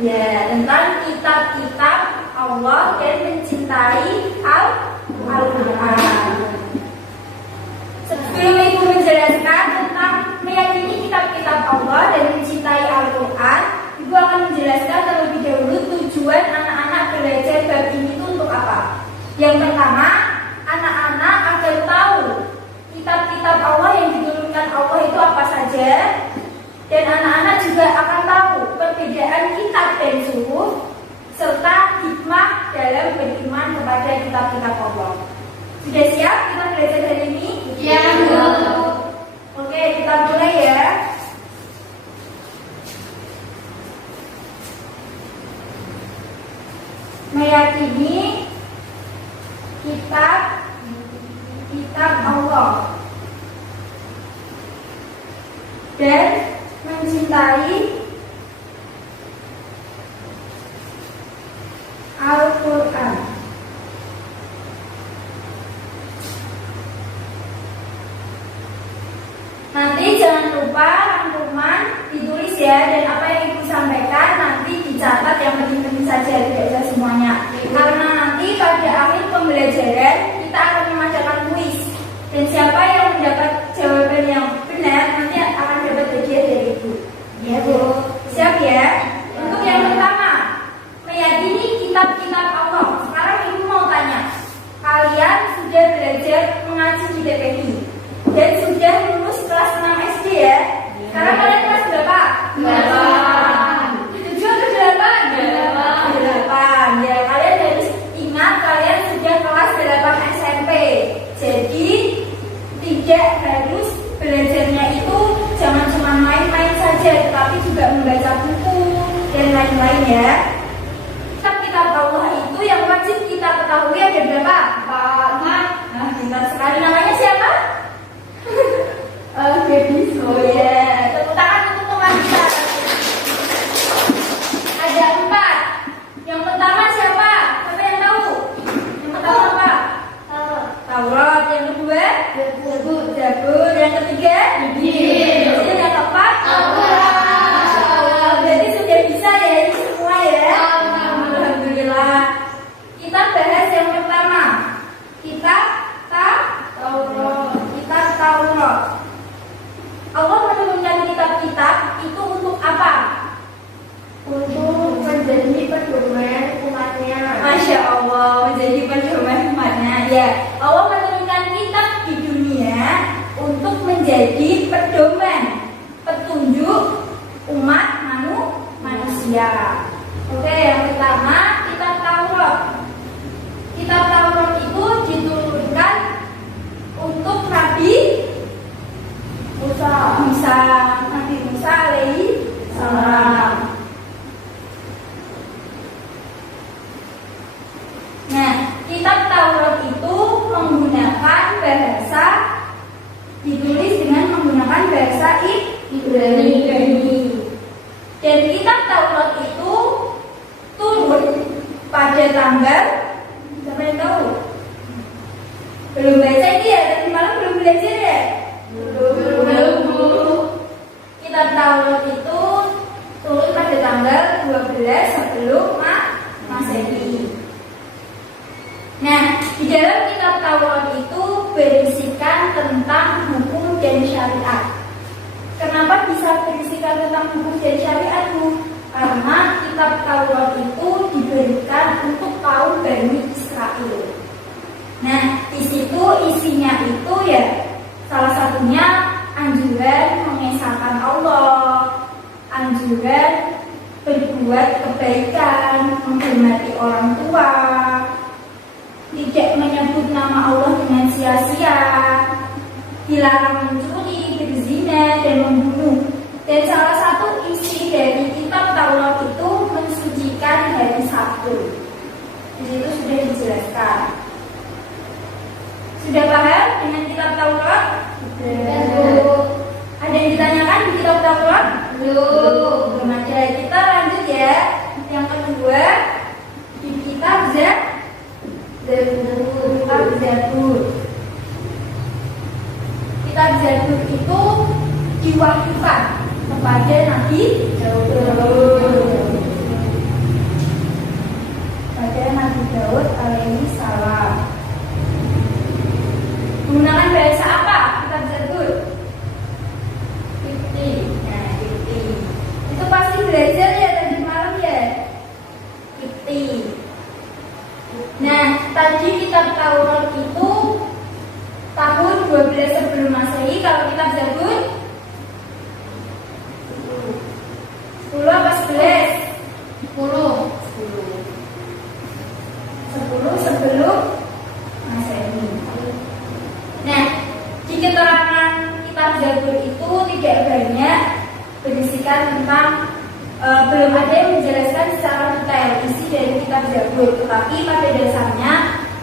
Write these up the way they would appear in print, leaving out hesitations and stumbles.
Ya, tentang kitab-kitab Allah dan mencintai Al-Quran. Sebelum Ibu menjelaskan tentang meyakini kitab-kitab Allah dan mencintai Al-Quran, Ibu akan menjelaskan terlebih dahulu tujuan anak-anak belajar bab ini itu untuk apa. Yang pertama, anak-anak agar tahu kitab-kitab Allah yang diturunkan Allah itu apa saja, dan anak-anak juga akan tahu perbedaan kitab dan suhuf serta hikmah dalam beriman kepada kitab-kitab Allah. Sudah siap kita belajar hari ini? Ya, Bu. Oke, kita mulai ya. Meyakini kitab Allah dan mencintai Al-Quran. Nanti jangan lupa rangkuman ditulis ya, dan apa yang Ibu sampaikan nanti dicatat yang penting-penting saja, tidak usah semuanya. Karena nanti pada akhir pembelajaran kita akan mengadakan kuis, dan siapa yang mendapat jawaban yang benar nanti akan dapat hadiah dari Ibu. Ya, Bu. Siap ya? Untuk yang pertama, meyakini kitab-kitab Allah. Sekarang Ibu mau tanya, kalian sudah belajar mengaji di TPI dan sudah lulus kelas 6 SD ya? Sekarang kalian kelas berapa? 8. 7 atau 8? 8. Ya, kalian harus ingat kalian sudah kelas 8 SMP. Jadi tidak harus belajarnya itu jangan cuma main-main saja, tetapi juga membaca buku dan lain-lain ya. Kitab Allah itu yang wajib kita ketahui ada berapa? 4. Nah, pintar sekali. Namanya siapa? Baby. Oh ya, tepuk tangan untuk teman kita. Ada 4. Yang pertama siapa? Siapa yang tahu? Yang pertama apa? Taurat. Yang kedua? Zabur. Yang ketiga? Injil. Yang keempat? Al-Quran. Berarti sudah bisa ya ini semua ya? Alhamdulillah. Kita bahas yang pertama. Kitab Taurat. Allah menurunkan kitab-kitab itu untuk apa? Untuk menjadi pedoman umatnya. Masya Allah, menjadi pedoman umatnya. Ya, Allah menurunkan kitab di dunia untuk menjadi pedoman, petunjuk umat manusia. Oke, yang pertama kitab Taurat. Kitab Taurat itu diturunkan untuk Nabi Musa alaihi salam. Nah, kitab Taurat itu menggunakan bahasa, ditulis dengan menggunakan bahasa Ibrani. Dan kitab Taurat itu turun pada tanggal, siapa yang tahu? Belum baca ini ya, tadi malam belum belajar ya? Belum. Kitab Taurat itu turun pada tanggal 12 sebelum Masehi. Nah, di dalam kitab Taurat itu berisikan tentang hukum dan syariat. Kenapa bisa berisikan tentang hukum dan syariat, Bu? Karena kitab Taurat itu diberikan untuk kaum Bani Israel. Nah, di situ isinya itu ya salah satunya anjuran mengesahkan Allah, anjuran berbuat kebaikan, menghormati orang tua, tidak menyebut nama Allah dengan sia-sia, dilarang mencuri, berzina, dan membunuh. Dan salah satu isi dari kitab Taurat itu mensucikan hari Sabtu. Di situ sudah dijelaskan. Sudah paham dengan kitab Taurat? Belum. Ada yang ditanyakan di kitab Taurat? Belum ada. Kita lanjut ya. Yang kedua, di kitab Zabur. Kitab Zabur itu diwahyukan kepada Nabi Daud. Kepada Nabi Daud alaihi salam. Menggunakan bahasa apa kitab Zabur? Kipti. Nah, Kipti. Itu pasti belajar ya tadi malam ya. Kipti. Nah, tadi kitab Taurat itu tahun 12 sebelum Masehi. Kalau kitab Zabur 10 apa 11? 10. 10 sebelum Masehi. Nah, di keterangan kitab Zabur itu tidak banyak berisikan tentang belum ada yang menjelaskan secara detail isi dari kitab Zabur. Tetapi pada dasarnya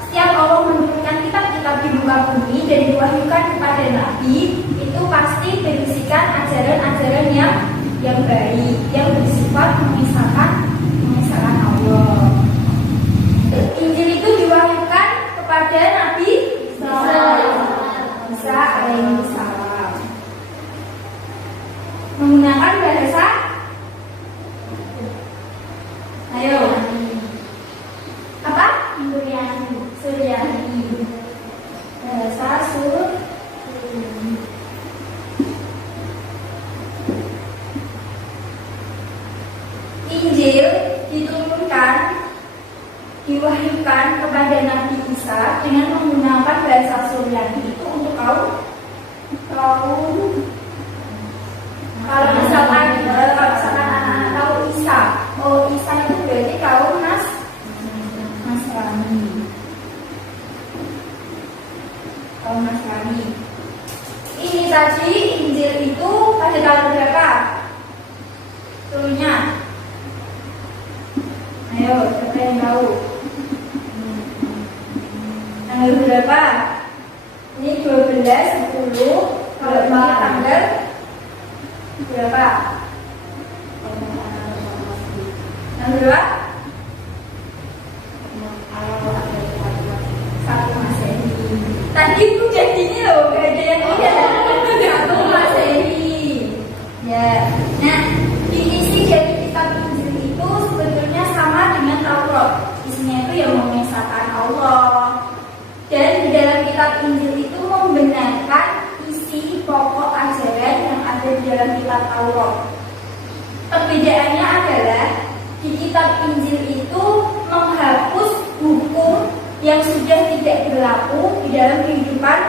setiap Allah menurunkan kitab-kitab di muka bumi dan diwahyukan kepada Nabi itu pasti berisikan ajaran-ajaran yang baik, yang bersifat mengisahkan Allah. Injil itu diwahyukan kepada Nabi Isa alaihi salam menggunakan bahasa, ayo, apa? Suryani. Bahasa Suryani. Injil diturunkan, diwahyukan kepada Nabi Isa dengan menggunakan bahasa Suryani. Itu untuk kaum kalau misalkan anak-anak tahu Isa, Isa itu berarti kaum Nasrani. Kaum Nasrani. Ini tadi Injil itu pada tahun berapa? Turunnya. Ayo, siapa yang tahu? Tanggal berapa? Ini 12, 10, kalau ini tanggal berapa? Tanggal berapa? 1 Masehi. Tadi itu jadi ini loh, gak ada yang lihat. 1 Masehi. Ya, nah diisi dari kitab Injil itu sebetulnya sama dengan Taurat. Isinya itu yang mengisahkan Allah. Dan di dalam kitab Injil itu membenarkan isi pokok ajaran yang ada di dalam kitab Taurat. Perbedaannya adalah di kitab Injil itu menghapus hukum yang sudah tidak berlaku di dalam kehidupan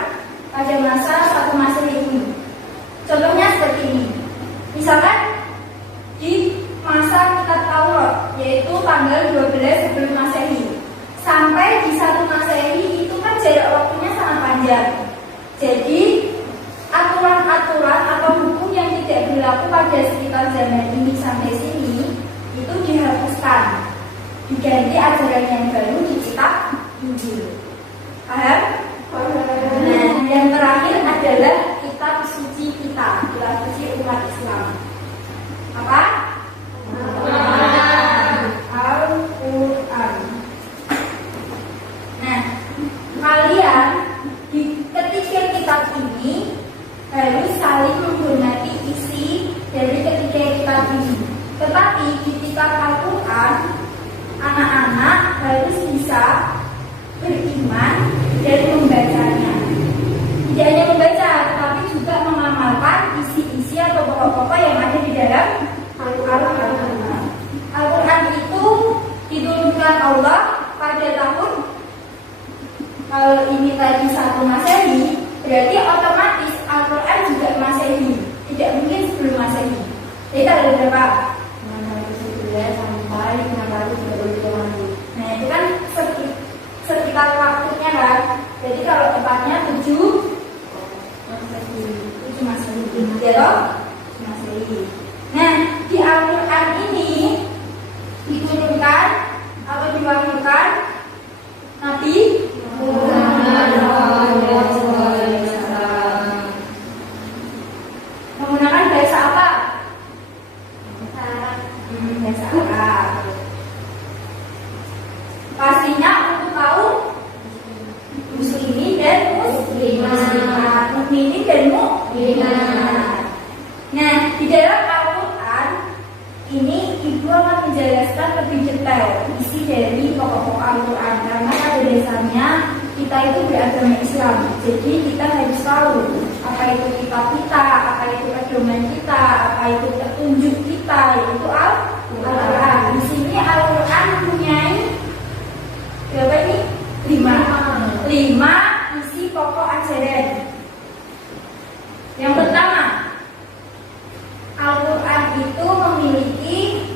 pada masa 1 Masehi ini. Contohnya seperti ini. Misalkan di masa kitab Taurat, yaitu tanggal 12 sebelum Masehi sampai di 1 Masehi itu kan jarak waktunya sangat panjang. Jadi aturan-aturan atau hukum yang tidak berlaku pada sekitar zaman ini sampai sini itu dihapuskan, diganti ajaran yang baru di kitab Injil. Paham? Nah, yang terakhir adalah kitab suci kita, kitab suci umat Islam. Apa? Al-Quran. Nah, kalian di ketiga kitab ini harus saling menghormati isi dari ketiga kitab ini. Tetapi di kitab Al-Quran, anak-anak harus bisa beriman dan membacanya. Tidak hanya membaca, tetapi juga mengamalkan isi-isi atau pokok-pokok yang ada di dalam Al-Quran. Al-Quran itu diturunkan Allah pada tahun, kalau ini tadi 1 Masehi, berarti otomatis Al-Quran juga Masehi, tidak mungkin sebelum Masehi. Jadi tanggal berapa? 611 sampai 622. Nah itu kan sekitar waktunya kan. Jadi kalau tepatnya 7 Masehi. Ya, Masehi. Nah di Al-Quran ini diturunkan atau diwahyukan Nabi menggunakan bahasa apa? Bahasa Arab. Pastinya untuk kaum muslimin dan muslimat, mukminin dan mukminat. Nah, di dalam dasarnya kita itu beragama Islam. Jadi kita harus tahu apa itu kitab kita, apa itu pedoman kita, apa itu petunjuk kita, yaitu Al-Quran. Di sini Al-Quran punya berapa ini? 5 isi pokok ajaran. Yang pertama, Al-Quran itu memiliki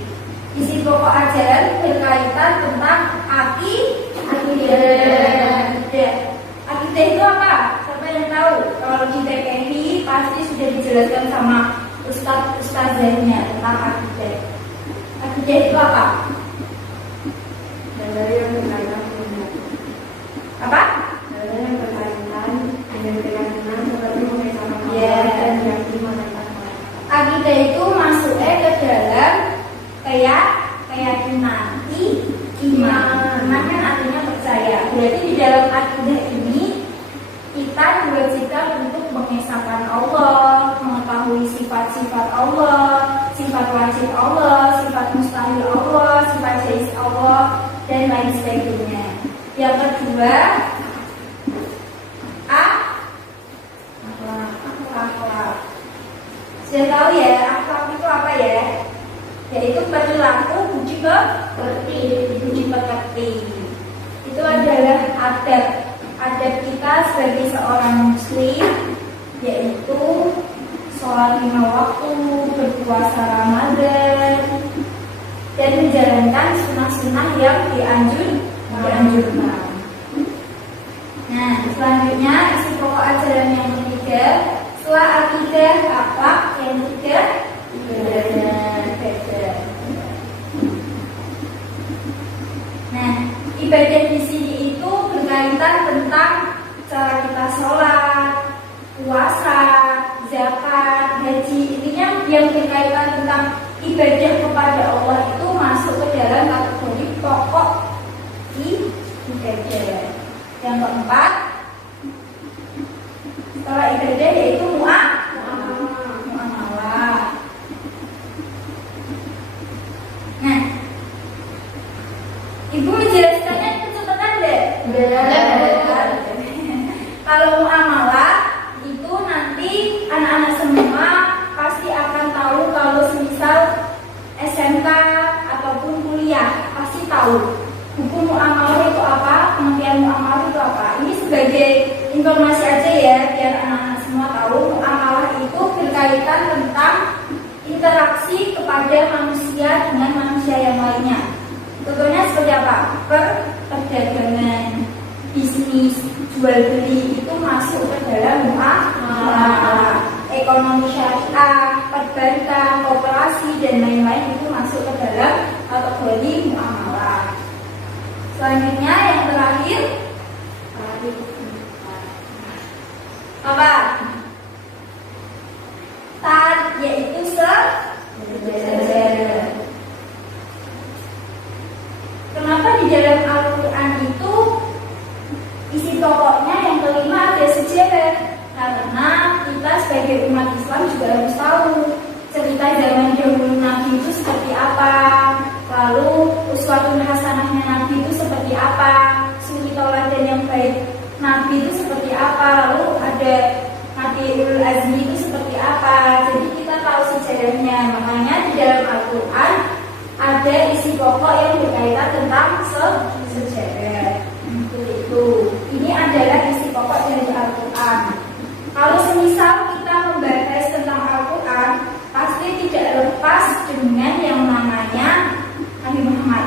isi pokok ajaran berkaitan tentang akidah. Akidah itu apa? Siapa yang tahu? Kalau di TPI pasti sudah dijelaskan sama ustazahnya tentang akidah. Akidah itu apa? Dari yang berkaitan dengan Apa? dari yang berkaitan dengan keyakinan seperti mengesahkan Ya. dan keyakinan tentang Akidah itu masuknya ke dalam keyakinan iman. Iman kan artinya percaya. Berarti di dalam akidah ini kita diwajibkan untuk mengesahkan Allah, mengetahui sifat-sifat Allah, sifat wajib Allah, sifat mustahil Allah, sifat jaiz Allah, dan lain sebagainya. Yang kedua, akhlak. Sudah tahu ya, akhlak itu apa ya? Yaitu perilaku budi pekerti. Itu adalah adab kita sebagai seorang muslim, yaitu sholat 5 waktu, berpuasa Ramadan, dan menjalankan sunnah-sunnah yang dianjurkan. Nah, selanjutnya isi pokok ajaran yang ketiga, setelah akidah, akhlak, yang ketiga ibadah. Nah, ibadah di sini itu berkaitan tentang cara kita sholat, puasa, zakat, haji. Intinya yang berkaitan tentang ibadah kepada Allah itu masuk ke dalam kategori pokok ibadah. Yang keempat, setelah ibadah yaitu muamalah. Nah, Ibu menjelaskannya kecepatan deh. Kalau muamalah itu nanti anak-anak semua pasti akan tahu. Kalau semisal SMK ataupun kuliah pasti tahu hukum muamalah itu apa, pengertian muamalah itu apa. Ini sebagai informasi aja ya, biar anak-anak semua tahu. Muamalah itu berkaitan tentang interaksi kepada manusia dengan manusia yang lainnya. Contohnya seperti apa? Perdagangan, bisnis, jual beli itu masuk ke dalam muamalah. Ekonomi syariah, perbankan, koperasi dan lain-lain itu masuk ke dalam kategori muamalah. Selanjutnya yang terakhir apa? Yaitu sejajar. Kenapa di dalam Al-Quran itu isi pokoknya yang kelima ada sejarah? Karena kita sebagai umat Islam juga harus tahu cerita zaman dahulu Nabi itu seperti apa, lalu uswatun hasanahnya Nabi itu seperti apa, suri tauladan yang baik Nabi itu seperti apa, lalu ada Nabi Ulul Azmi itu seperti apa. Jadi kita tahu sejarahnya. Makanya di dalam Al-Quran ada isi pokok yang berkaitan tentang sejarah. Itu. Ini adalah isi pokok dari Al-Quran. Kalau semisal kita membahas tentang Al-Quran, pasti tidak lepas dengan yang namanya Nabi Muhammad,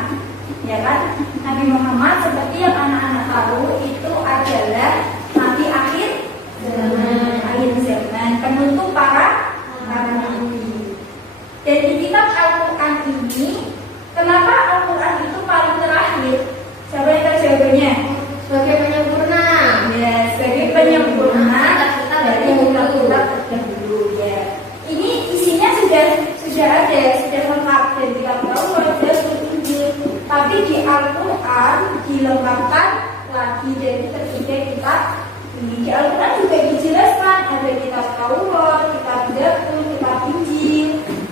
ya kan? Nabi Muhammad seperti yang anak-anak tahu itu adalah Nabi akhir zaman, penutup para nabi. Dan di kitab Al-Quran ini, kenapa Al-Quran itu paling terakhir? Siapa yang tahu jawabannya? sebagai penyempurna. Ya, sebagai penyempurna dari kitab-kitab terdahulu ya. Ini isinya sudah ada, sudah lengkap dari kitab Taurat dan Injil. Tapi di Al-Quran dilengkapkan lagi dari ketiga kitab ini. Di Al-Quran juga dijelaskan ada kitab Taurat, kitab Zabur, kitab Injil,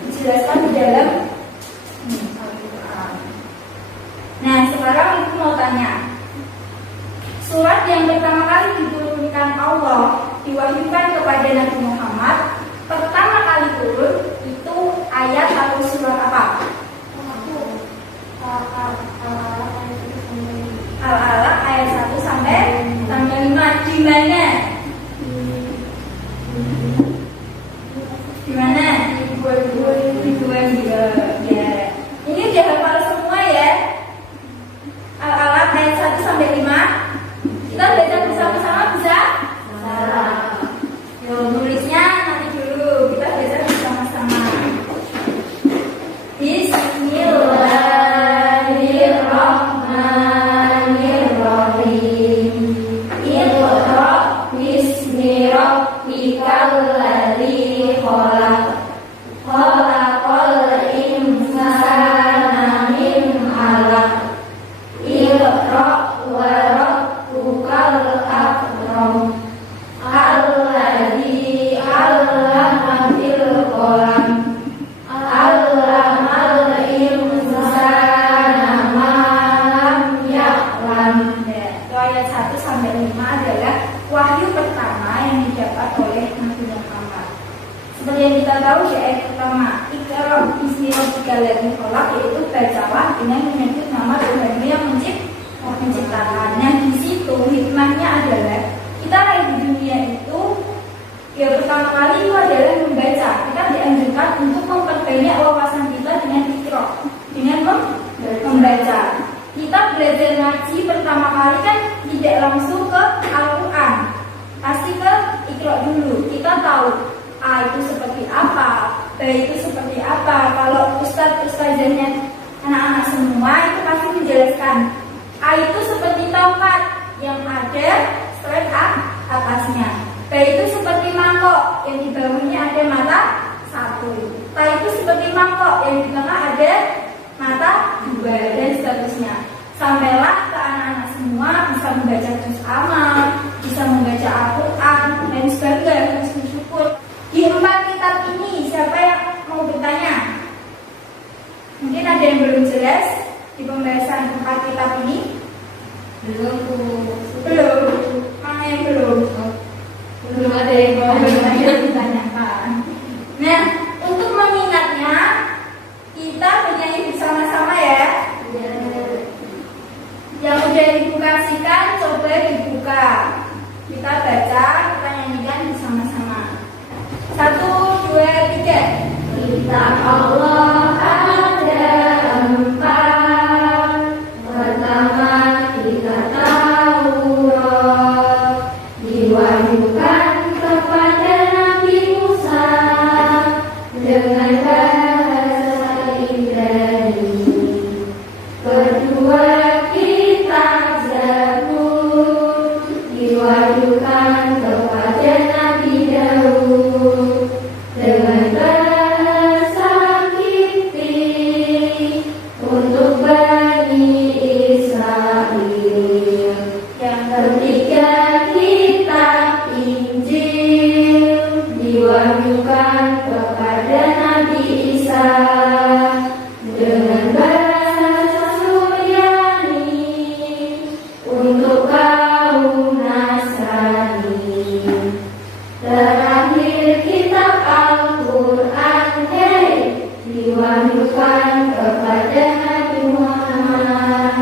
dijelaskan di dalam Al-Quran. Nah, sekarang ibu mau tanya, diwahyukan kepada Nabi Muhammad pertama kali turun itu ayat atau surat apa? Al-Alaq ayat 1 sampai 5. Di mana? Di mana? Di 22. Ya. Ini udah hafal semua ya. Al-Alaq ayat 1 sampai 5. Kita baca bersama-sama bisa? Yuk, nulisnya nanti dulu. Kita baca bersama-sama. Bismillahirrahmanirrahim. Iqra bismi rabbikal ladzi khalaq. Khalaqal insana min 'alaq. Iqra wa rabbukal akram. Alladzi 'allama bil qalam. 'Allamal insana ma lam ya'lam. Itu ayat 1 sampai 5 adalah wahyu pertama yang didapat oleh Nabi Muhammad. Seperti yang kita tahu di ayat pertama, Iqra bismi rabbikal ladzi khalaq, yaitu bacalah dengan menyebut nama Tuhanmu yang menciptakan. Nah, di situ hikmahnya adalah kita lahir di dunia itu ya pertama kali itu adalah membaca. Kita dianjurkan untuk memperbanyak wawasan kita dengan Iqra, dengan membaca. Kita belajar ngaji pertama kali kan tidak langsung ke Al-Quran, pasti ke Iqra dulu. Kita tahu A itu seperti apa, B itu seperti apa. Kalau ustadzahnya anak-anak semua itu pasti menjelaskan A itu seperti tongkat yang ada straight atasnya. B itu seperti mangkok yang di bawahnya ada mata satu. T itu seperti mangkok yang di tengah ada mata dua, dan seterusnya. Sampailah ke anak-anak semua bisa membaca juz amal, bisa membaca Al-Quran dan sebagainya. Bersyukur. Di 4 kitab ini siapa yang mau bertanya? Mungkin ada yang belum jelas di pembahasan 4 kitab ini? Belum. Mana yang belum? Belum ada yang mau ditanyakan. Nah, untuk mengingatnya kita bernyanyi bersama-sama ya. Yang udah dibukasikan coba dibuka. Kita baca, kita nyanyikan bersama-sama. 1, 2, 3. Kitab Allah ada 4. Pertama kitab Taurat, diwahyukan kepada Nabi Musa dengan bahasa Ibrani. Kedua kitab Zabur, diwahyukan kepada Nabi Daud dengan bahasa Kipti untuk Bani Israel. Yang ketiga kitab Injil, diwahyukan kepada Nabi Isa dengan bahasa Suryani untuk kaum Nasrani. Terakhir kitab Al-Quran diwahyukan kepada Nabi Muhammad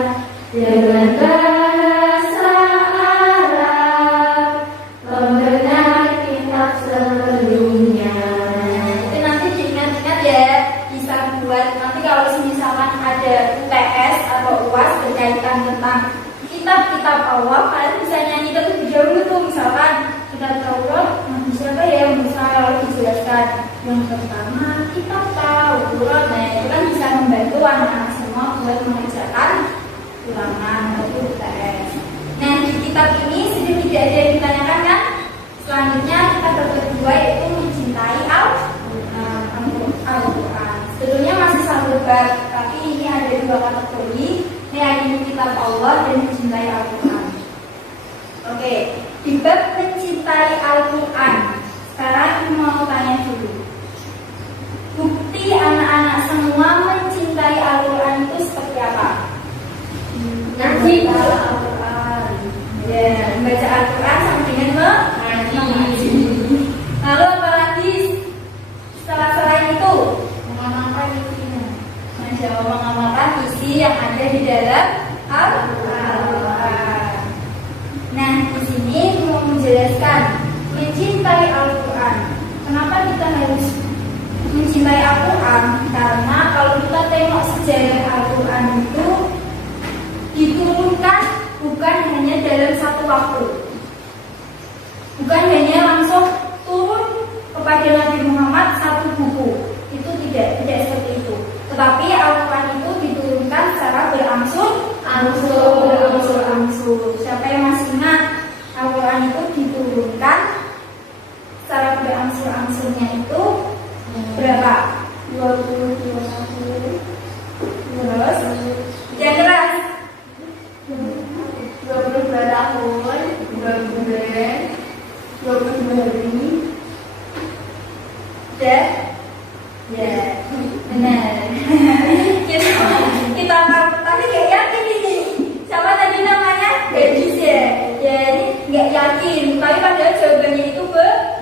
dengan bahasa Arab, pembenar kitab sebelumnya. Itu nanti diingat-ingat ya, bisa buat nanti kalau misalkan ada UTS atau UAS berkaitan tentang kitab-kitab Allah, kalian bisa nyanyi terlebih dahulu tuh. Misalkan kitab Taurat, siapa ya yang bisa dijelaskan? Yang pertama kitab Taurat. Nah, itu kan bisa membantu anak-anak semua buat mengerjakan ulangan atau UTS. Nah, di kitab ini sudah tidak ada yang ditanyakan kan? Selanjutnya kitab kedua yaitu mencintai Al-Quran. Sebetulnya masih satu bab, tapi ini ada 2 kategori, yaitu kitab Allah dan mencintai Al-Quran. Oke, di bab mencintai Al-Quran, sekarang mau tanya dulu. Bukti anak-anak semua mencintai Al-Quran itu seperti apa? Ngaji Al-Quran. Ya, membaca Al-Quran sama dengan mengaji. ada di dalam Al-Quran. Nah, di sini mau menjelaskan mencintai Al-Quran. Kenapa kita harus mencintai Al-Quran? Karena kalau kita tengok sejarah Al-Quran itu diturunkan bukan hanya dalam satu waktu, bukan hanya langsung turun kepada Nabi Muhammad satu buku. Itu tidak seperti itu. Tetapi Al-Quran itu diturunkan secara berangsur-angsur. Siapa yang masih ingat, Al-Quran itu diturunkan secara berangsur-angsurnya itu berapa? 22 tahun. Terus yang keras 22 tahun, 2 bulan, 22 hari. Ya, benar. kita tapi nggak yakin ini. Siapa tadi namanya? Gadis ya. Ya ini nggak yakin. Tapi padahal jawabannya itu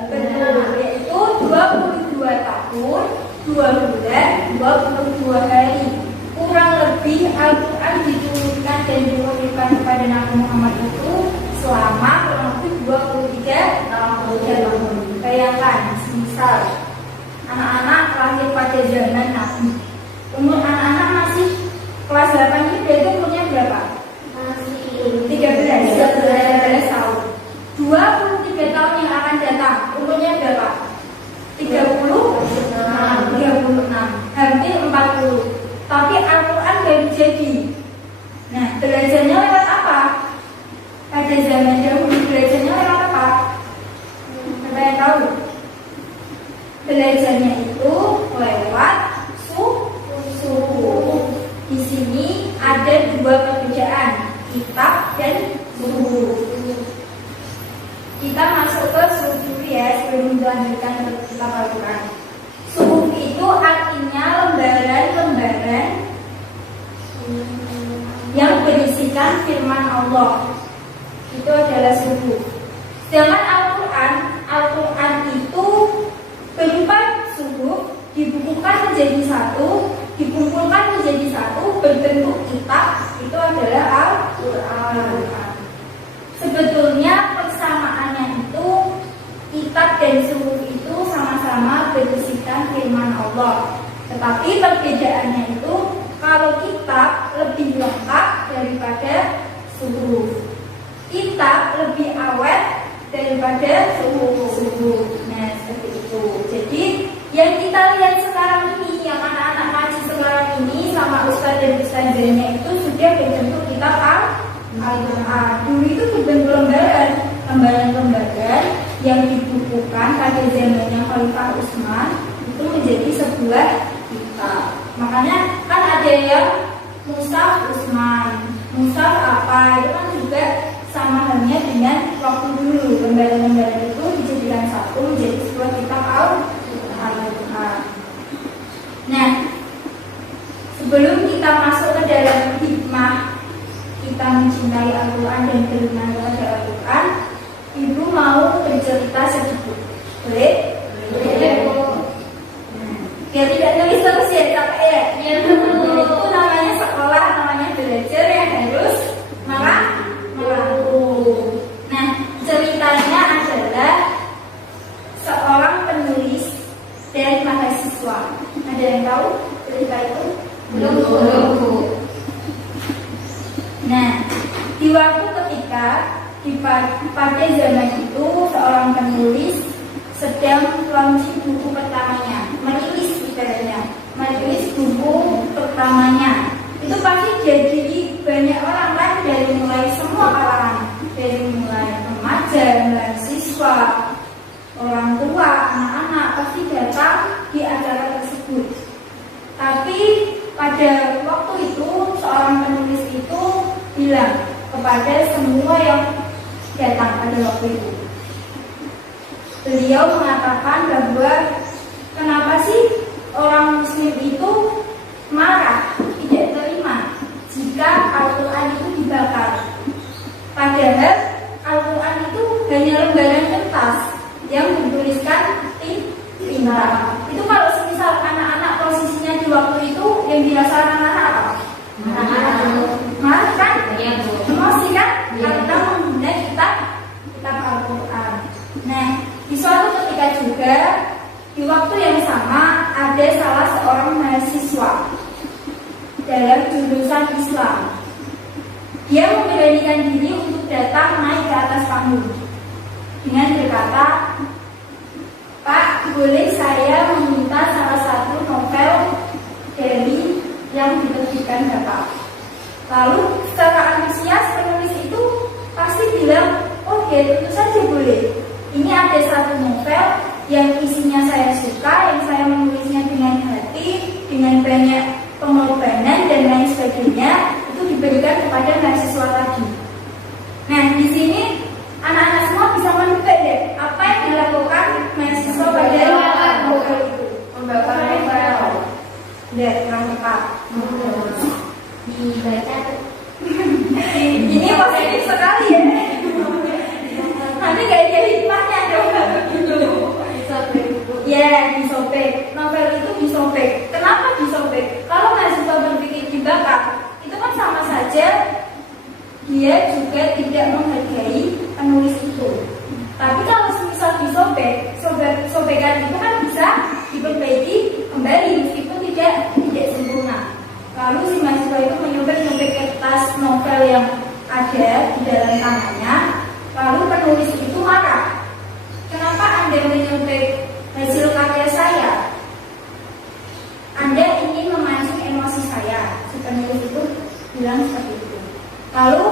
benar. Yaitu 22 tahun, 2 bulan, 22 hari. Kurang lebih Al-Quran diturunkan dan diwahyukan kepada Nabi Muhammad itu selama kurang lebih 23 tahun. Bayangkan, misal anak-anak lahir pada zaman Nabi, umur anak-anak masih kelas 8 itu berarti umurnya berapa? Masih 13 tahun. 23 tahun yang akan datang, umurnya berapa? 36, hampir 40. Tapi Al-Quran baru jadi. Nah, belajarnya lewat apa? Pada zaman dahulu belajarnya lewat apa? Siapa yang tahu? Belajarnya itu lewat suhu. Di sini ada 2 perbedaan, kitab dan suhu. Kita masuk ke suhu ya sebelum melanjutkan ke kitab Al-Quran. Suhu itu artinya lembaran-lembaran yang berisikan firman Allah. Itu adalah suhu. Sedangkan Al-Quran itu berupa suhuf, dibukukan menjadi satu, dikumpulkan menjadi satu, berbentuk kitab. Itu adalah Al-Quran. Sebetulnya persamaannya itu kitab dan suhuf itu sama-sama berisikan firman Allah. Tetapi perbedaannya itu kalau kitab lebih lengkap daripada suhuf. Kitab lebih awet daripada suhuf. Nah, seperti itu. Jadi yang kita lihat sekarang ini, yang anak-anak ngaji sekarang ini sama ustaz dan ustazahnya itu sudah berbentuk kitab Al-Quran. Dulu itu berbentuk lembaran yang dibukukan pada zamannya Khalifah Utsman itu menjadi sebuah kitab. Makanya kan ada yang Mushaf Utsman, Mushaf apa, itu kan juga sama halnya dengan waktu dulu. Lembaran-lembaran itu dijadikan satu menjadi sebuah kitab Al-Quran. Nah, sebelum kita masuk ke dalam hikmah kita mencintai Al-Quran dan beriman kepada Al-Quran, Ibu mau bercerita sedikit. Boleh? Biar tidak nulis terus ya, capek ya? Itu namanya sekolah, namanya belajar yang harus melaku. Nah, ceritanya adalah seorang penulis dan mahasiswa. Ada yang tahu cerita itu? Belum. Nah, di waktu ketika pada zaman itu seorang penulis sedang launching buku pertamanya, merilis buku pertamanya. Itu pasti jadi banyak orang kan, dari mulai semua kalangan, dari mulai remaja, mahasiswa, orang tua, anak-anak pasti datang di acara tersebut. Tapi pada waktu itu seorang penulis itu bilang kepada semua yang datang pada waktu itu, beliau mengatakan bahwa kenapa sih orang Muslim itu marah, tidak terima jika Al-Quran itu dibakar. Padahal Al-Quran itu hanya lembaran kertas yang bertuliskan tinta. Itu kalau semisal anak-anak posisinya di waktu itu, yang dirasa anak-anak apa? Marah kan? Iya, Bu. Emosi kan? Iya. Karena menghina kitab Al-Quran. Nah, di suatu ketika juga di waktu yang sama ada salah seorang mahasiswa dalam jurusan Islam. Dia memberanikan diri untuk datang naik ke atas panggung dengan berkata, "Pak, boleh saya meminta salah satu novel dari yang diterbitkan Bapak?" Lalu secara antusias penulis itu pasti bilang, "Oke, tentu saja boleh. Ini ada satu novel yang isinya saya suka, yang saya menulisnya dengan hati, dengan banyak pengorbanan dan lain sebagainya, itu diberikan kepada mahasiswa tadi." Nah, di sini anak-anak semua bisa menebak deh apa yang dilakukan mahasiswa pada novel itu. Membakar novel. Lihat, kurang tepat. Dibaca tuh. Ini positif sekali ya. Nanti gak ada hikmahnya dong. Ya, disobek. Novel itu disobek. Kenapa disobek? Kalau mahasiswa berpikir dibakar, itu kan sama saja dia juga tidak menghargai penulis itu. Tapi kalau misal disobek, sobekan itu kan bisa diperbaiki kembali meskipun tidak sempurna. Lalu si mahasiswa itu menyobek-nyobek kertas novel yang ada di dalam tangannya. Lalu penulis itu marah. "Kenapa Anda menyobek hasil karya saya? Anda ingin memancing emosi saya." Si penulis itu bilang seperti itu. Lalu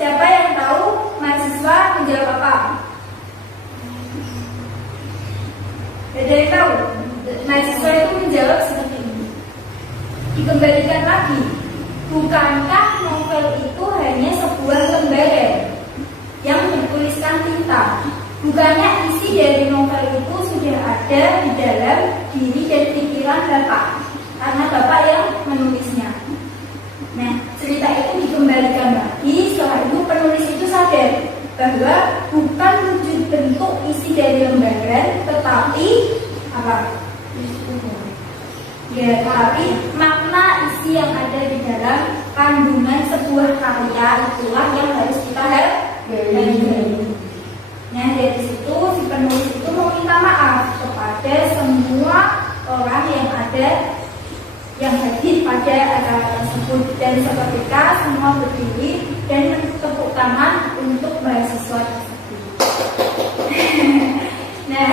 siapa yang tahu mahasiswa menjawab apa? Ada yang tahu? Mahasiswa itu menjawab seperti ini. Dikembalikan lagi, bukankah novel itu hanya sebuah lembaran yang bertuliskan tinta? Bukannya isi dari novel itu sudah ada di dalam diri dan pikiran Bapak, karena Bapak yang menulisnya. Nah, cerita itu dikembalikan lagi. Setelah itu penulis itu sadar bahwa bukan wujud bentuk isi dari lembaran, tetapi apa? Ya, tapi makna isi yang ada di dalam kandungan sebuah karya itulah yang harus kita hargai. Nah, dari situ si penulis itu meminta maaf kepada semua orang yang ada yang hadir pada acara tersebut, dan seketika semua berdiri dan bertepuk tangan untuk mahasiswa tersebut. Nah,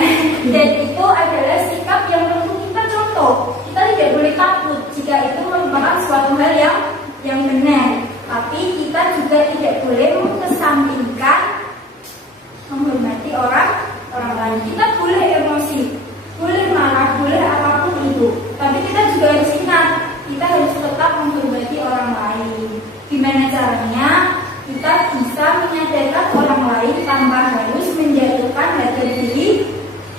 dan itu adalah sikap yang perlu kita contoh. Kita tidak boleh takut jika itu merupakan suatu hal yang benar, tapi kita juga tidak boleh mengesampingkan menghormati orang lain. Kita boleh emosi, boleh marah, boleh apapun itu, tapi kita juga harus ingat, kita harus tetap menghormati orang lain. Gimana caranya? Kita bisa menyadarkan orang lain tanpa harus menjatuhkan harga diri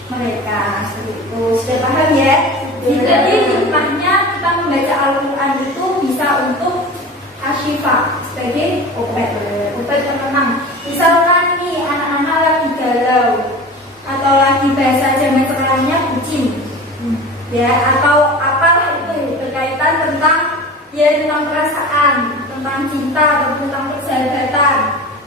mereka. Seperti itu. Sudah paham ya? Jadi hikmahnya kita membaca Al-Quran itu bisa untuk asyifa, sebagai obat penenang. Misalkan nih anak-anak lagi galau atau lagi bahasa zaman sekarangnya bucin, ya, atau apalah itu berkaitan tentang perasaan, tentang cinta atau tentang persahabatan.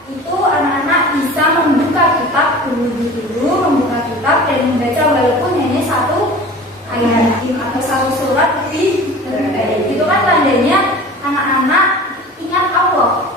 Itu anak-anak bisa membuka kitab dulu, membuka kitab dan membaca walaupun hanya satu ayat atau satu surat lebih baik. Itu kan tandanya anak-anak ingat Allah,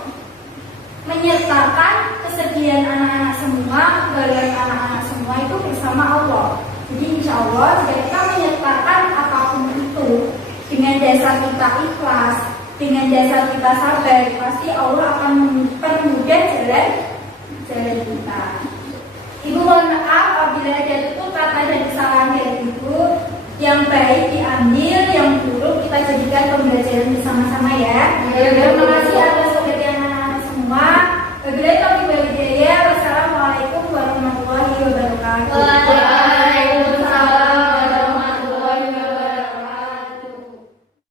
menyertakan kesedihan anak-anak semua, kebahagiaan anak-anak semua itu bersama Allah. Jadi insya Allah jika kita menyertakan apapun itu dengan dasar kita ikhlas, dengan dasar kita sabar, pasti Allah akan mempermudah jalan kita. Ibu mohon maaf apabila ada tutur kata dan kesalahan dari ibu. Yang baik diambil, yang buruk kita jadikan pembelajaran bersama-sama ya. Terima kasih.